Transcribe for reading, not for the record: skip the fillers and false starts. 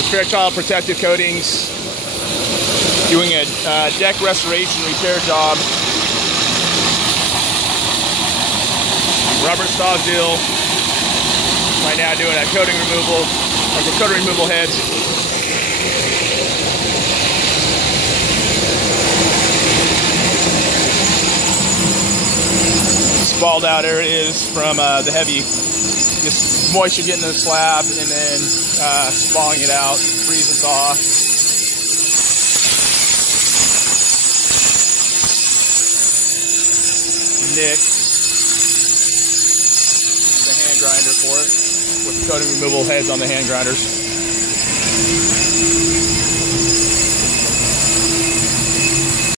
It's Fairchild Protective Coatings doing a deck restoration repair job. Rubber Sawzall right now doing a coating removal, like the coating removal heads. Spalled out areas from the heavy, just moisture getting to the slab and then spalling it out, freeze and thaw. Nick, the hand grinder for it, with the coating removal heads on the hand grinders.